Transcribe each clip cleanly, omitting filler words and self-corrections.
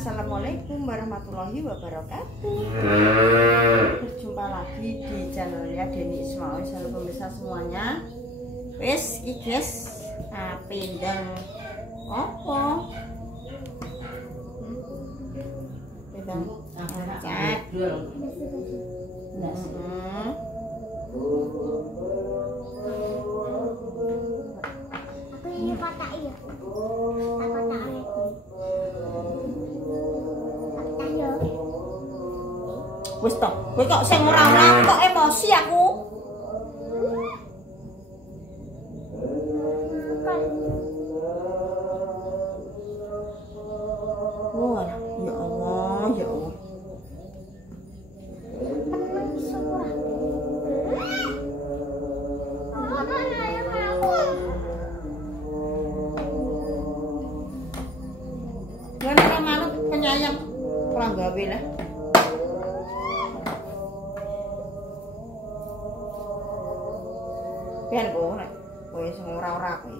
Assalamualaikum warahmatullahi wabarakatuh. Berjumpa lagi di channelnya Deni Ismail. Salam pemirsa semuanya. Wes iki guys, pindang opo? Pindang cat. Aku ini kotak ya. Kotak ya. Wis toh, kowe kok sing ora kok emosi aku. Wah, ya Allah, ya Allah. Mana manut penyayang kurang gawe lah. Pian kok nek kowe sing ora-ora kowe.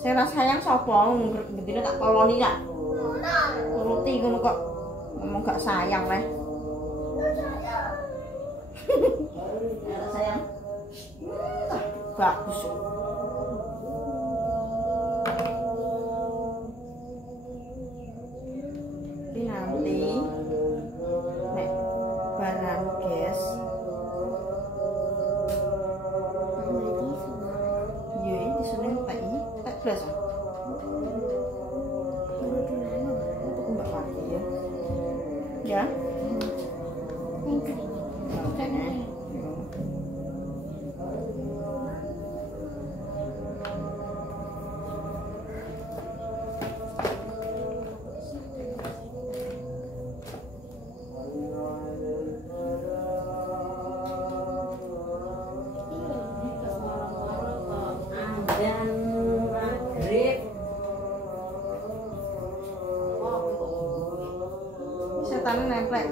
Sing ra sayang sapa? Bendine tak koloni ya. Nuruti ngono kok ngomong gak sayang leh. Sayang. Bagus. Ini nanti nek barang guys. Iya, di sini tak belas. Untuk Mbak Wati ya. Ya. Dan maghrib setan nempel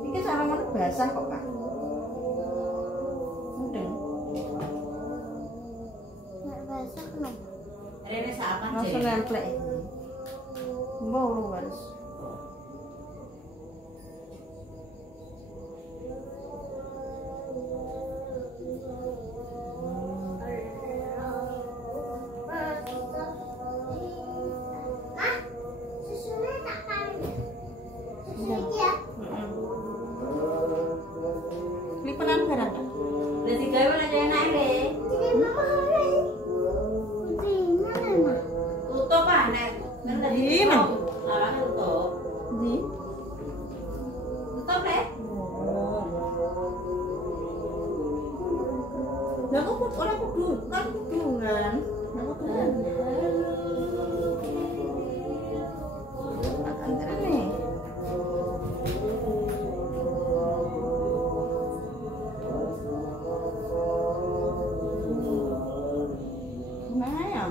ini cara mana basah kok Kak mudeng basah kenapa? Rene sapan langsung nempel mau lu harus lipenan barang Kak. Lah digawe aja enak deh. Tutup ah nek. Di mana? Arane tutup. Di Tutup deh. lah kok orang kudu kan kudungan aku kan akan terane gimana ya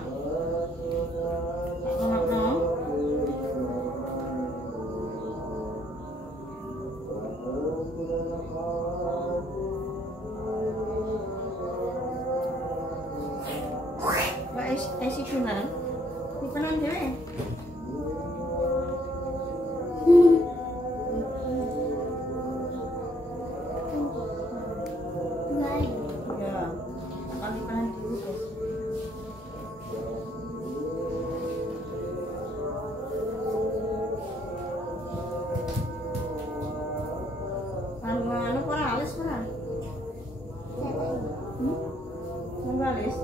isi kunan di penan dhewe ya akan di penan dulu guys anu kurang halus kurang halus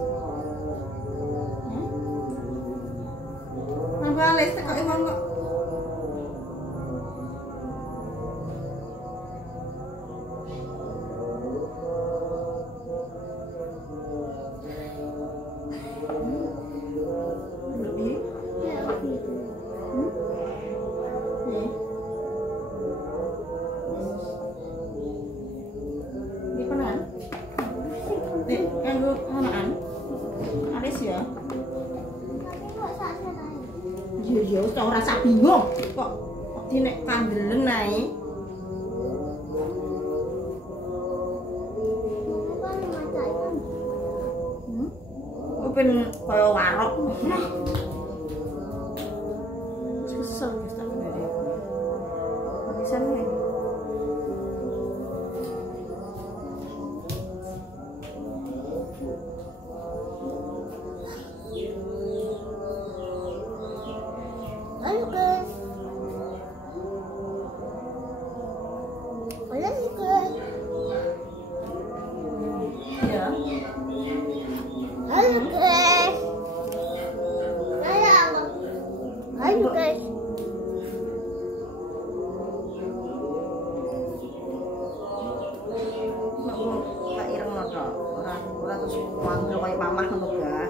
Nambales tak kok emang kok. Lebih? Ya, gitu. Di penan? Nih, nganggo hanaan. Alis ya. Tapi kok sak Ya wis ora rasa bingung. Kok dinek kandelen ae. Ben kaya warok. Kesel wis tak ngene. Pisan wae. Ayo guys. Boleh sih guys. Ya. Ayo guys. Ayo guys. Tak ireng to. Ora terus manggil kaya mamah ngono ga.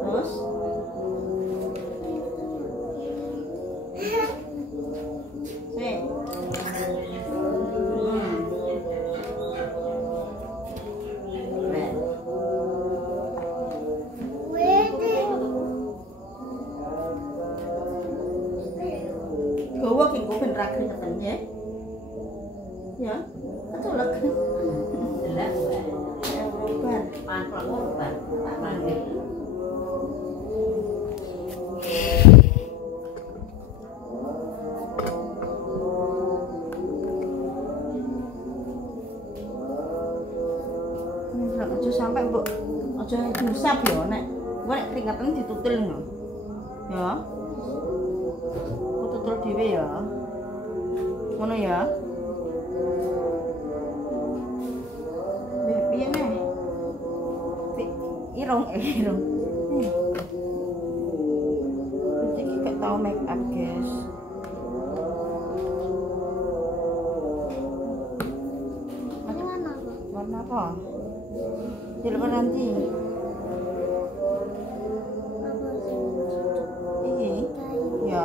Terus gawa ki engko ben ra keringetan ya. Ya, ketulek. Jelas. Ya obat. Pan obat. Tak manggil. Aja sampai mbok aja diusap ya nek engko nek keringetan ditutul ngono. Ya. Tutul dhewe ya. Ngono ya. Piye nek? Irung. Iki gak tau make up, guys. Ini warna apa? Warna apa? Dilebur nanti. Apa sih? Iki. Ya.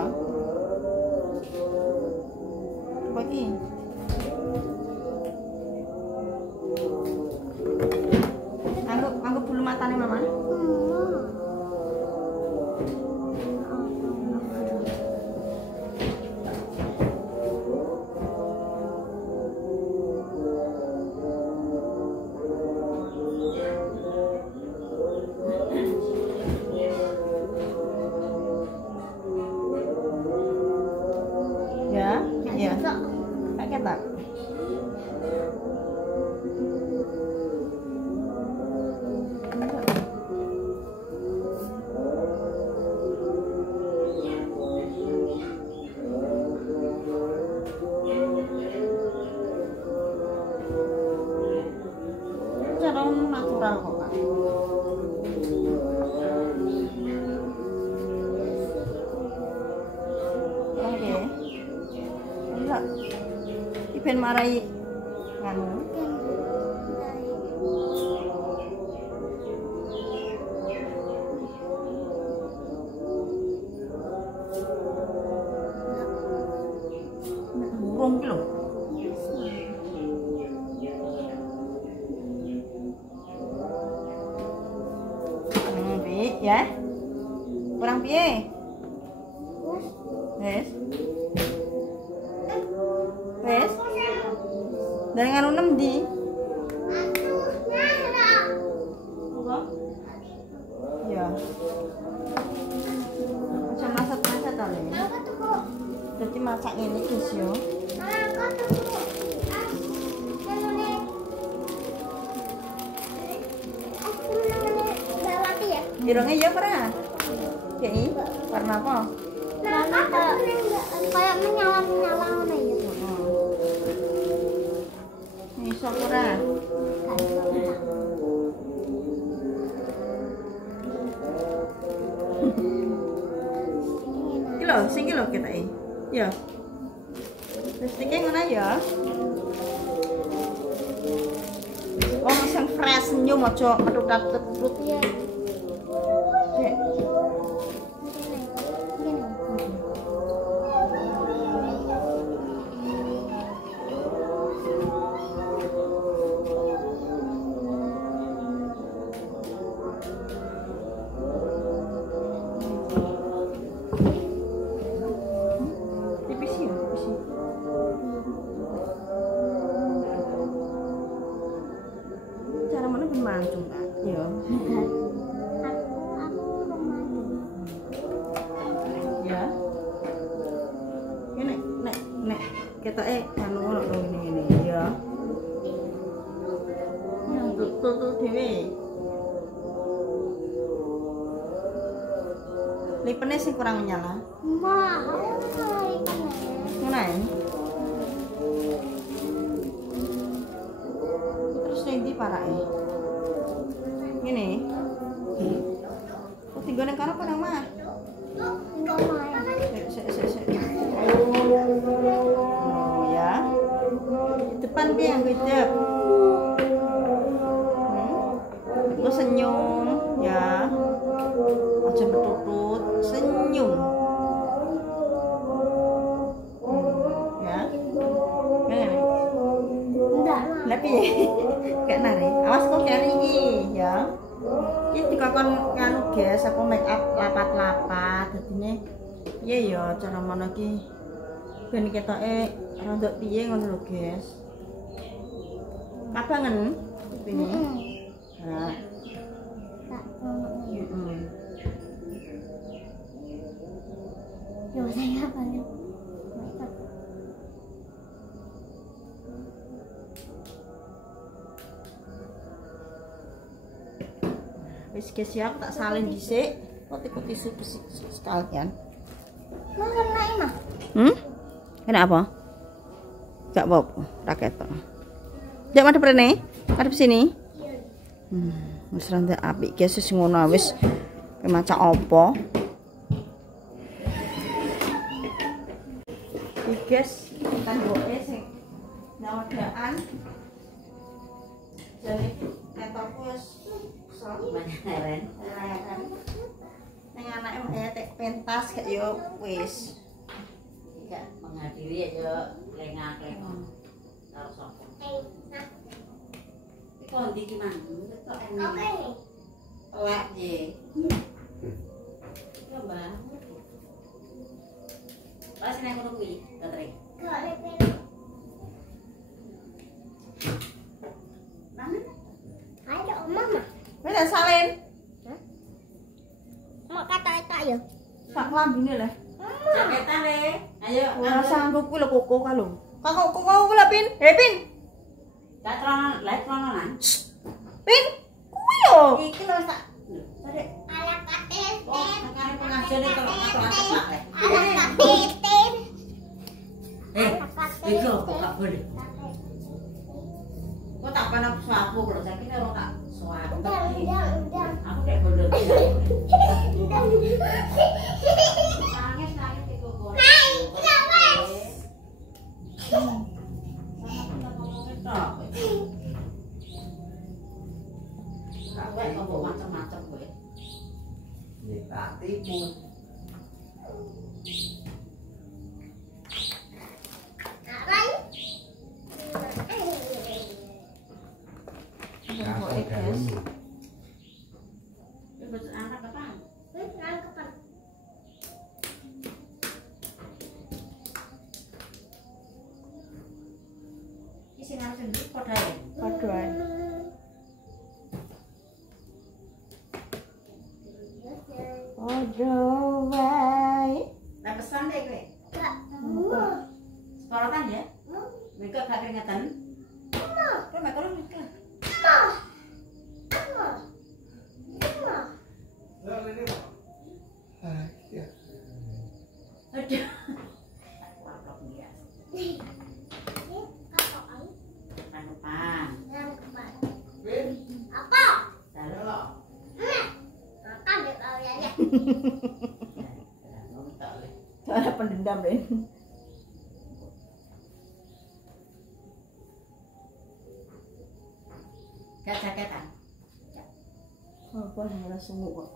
Coba iki. Anggap bulu matanya mama. Ya, ya. Pakai tak? Cara natural kok, Kak. Oke. Enggak. Iben marai nganu. Burung ki lho. Ya. Kurang piye? Wes. Wes. Dari nganu nem di. Apa? Ya. Macam masak-masak kali. Jadi masak ini guys yo. Irungnya ya pernah. Kayak warna apa? Warna kayak menyala-menyala ngono ya. Ini sakura. Kilo, sing kilo kita ini. Ya. Lipstiknya ngono ya. Oh, sing fresh senyum aja metut-metut. Iya. Sik. Gini. Ya. Aku rumah. Ya. Ini nek ketoke anu ngono lho ngene ya. Yang tutul dhewe. Lipene sing kurang menyala. Ma, aku salah ikan. Ngono ae. Terus nanti parake. Ngene. Oh, tinggal nang kana apa nang mah? Enggak main. Sik. Oh ya. Di depan piye yang hidup? Lo senyum ya. Aja bertutut, senyum. Ya. Ngene. Enggak. Lah piye? Kayak nari. Awas kok kari iki ya. Iki dikokon nganu guys, apa make up lapat-lapat dadine piye ya cara mono iki ben ketoke rada piye ngono lho guys. Kabangen ini. Nah, Yo saya apa ya? wis guys ya aku tak salin dhisik. Kok tisu sekalian. Mau kena ini? Kena apa? Gak apa-apa, raket. Dek madhep rene, madhep sini. Wis rada apik guys wis ngono wis macak apa. Iki guys, tandhoke sing nawadaan. Jadi ketokku wis banyak heren. Neng anake ya tek pentas gak yo wis. Gak menghadiri yo lengak-lengok. Karo sapa? Kok ndi ki mang? Ketok enek. Lek ye. Ya, Mbak. Pas nek ngono kuwi, Katri. Enggak lepet. Mana? Ada mama. Wis salin. Mak kata tak ya. Sak lambine lah. Jaketan le. Ayo. Ora sanggup kuwi lho koko ka lho. Kok kok lho Pin? Pin. Gak celana, lek celana. Pin. Kuwi lho. Iki lho sak. Tadi. Ala katen. Oh, makane pengajian iki kok atek-atek lek. Ala katen. Iki opo gak boleh. Kok tak pana suapu lho, saiki ora tak suapu. Aku kayak bodoh. Nangis di koko. Kok macam-macam kowe. Nek tak tipu. Anak apa? Iki sing arep ndi padha ya? Padha ae. Padha wae. Lah pesan deh kowe. Sekolahan ya? Mereka gak keringetan. Kowe mek kalau mikir. Aduh. Waplok dia. Pan. Apa? Dalu lo. Makan deh kau ya. Cara pendendam deh. Gak jaketan. Apa ora sungguh kok.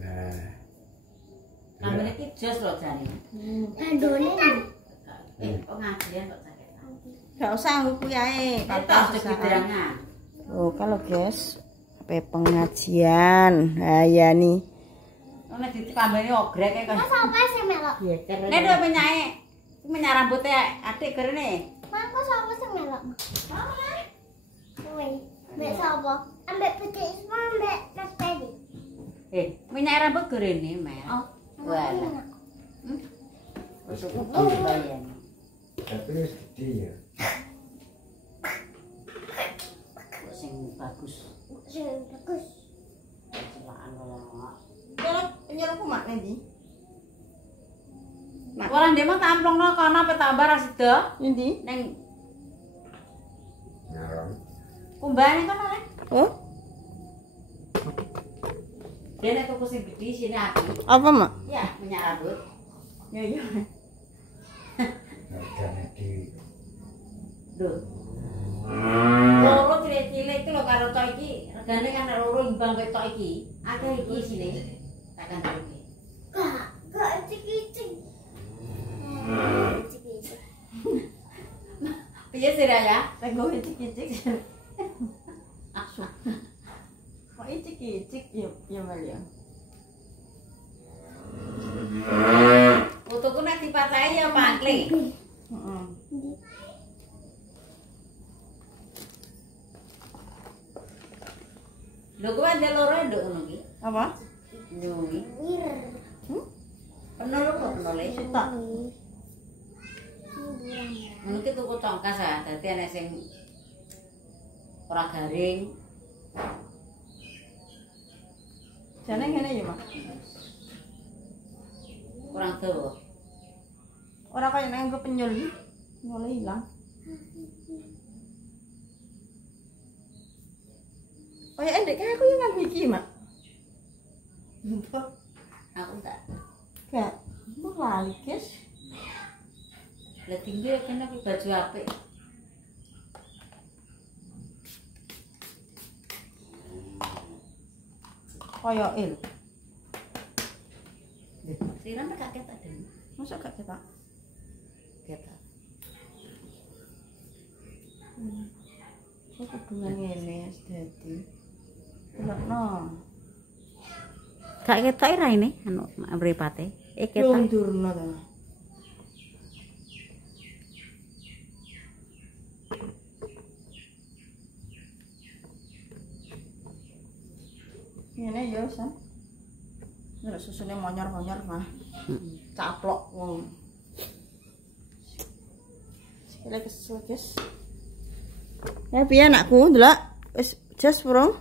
Nah. Kamane iki jos lho jane. Andone kan. Pengajian kok jaketan. Gak usah aku kuwi ae. Kata segidangan. Oh, kalau guys, apa pengajian. Ah ya nih. Ono ditambani ogrek kok. Mas apa sih melok? Iya, keren. Nek do penyae. Menyak rambutnya adik kerene. Mas kok sapa sing melok? Kowe. Mek sapa? Ambek putih semua ambek tas tadi. Minyak rambut gerene, Mel. Oh. Walah. Untuk bayar. Tapi wis gede ya. Sing bagus. Sing bagus. Celaan kok. Penyeluk mak nanti. Ora ndek mah tamplongno kono pe tambah ra sida. Nanti. Ning Ngarang. kumbane kono rek. Oh, Dene tuku sing gedhi sini aku. apa mak? Ya, minyak rambut. Ya ya. Harganya di Lho. Loro cilik-cilik iki lho karo tok iki, regane kan loro imbang kaya tok iki. Akeh iki isine. Tak kandhani. Gak cicik-cicik. Cicik-cicik. Piye sih Raya? Saya gue cicik-cicik. Kok cicik-cicik ya Mal ya. Fotoku nek dipatahi ya pangkle. Heeh. Lho kuwi ada loro nduk ngono iki. Apa? Nyuwi. Wir. Penol kok penole. Sitok. Ngono ki tuku congkas ah, dadi ana sing ora garing. Jane ngene ya, Mak. Kurang dawa. Ora kaya nek nggo penyul iki. Mulai hilang. Oh ya endek aku yang nganggo iki, Mak. Aku tak. Gak. Mau lali, guys. Lah tinggi kene iki baju apik. Kaya il. Siram kaget ada. Masa gak ketak? Ketok. Kok hubungan ngene dadi. Delokno. Gak ketok ra ini anu mripate. Ketok durna ta. Ngene ya, San. Nek susune monyor-monyor mah. Caplok wong. Sikile kesel, guys. Ya piye anakku, ndelok wis jas burung?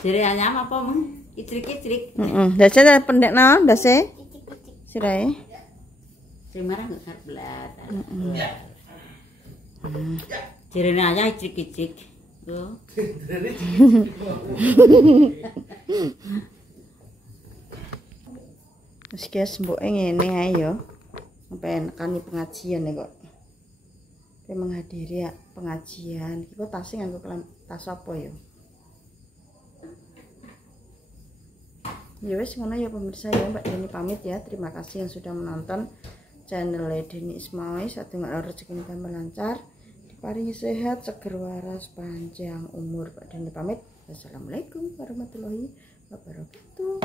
Jere anyam apa mung? Icrik-icrik. Heeh, dase pendekno, dase. Sirae. Sing marah gak belat. Jerene aja icrik-icrik. Tuh. Wis guys, mboke ngene ae ya. Sampai nekani pengajian ya kok. Kita menghadiri ya pengajian. Kita tasnya nganggo tas apa ya? Ya wis ngono ya pemirsa ya, Mbak Deni pamit ya. Terima kasih yang sudah menonton channel Deni Ismail. Sadonga rezeki tambah lancar, diparingi sehat, seger waras, panjang umur. Mbak Deni pamit. Wassalamualaikum warahmatullahi wabarakatuh.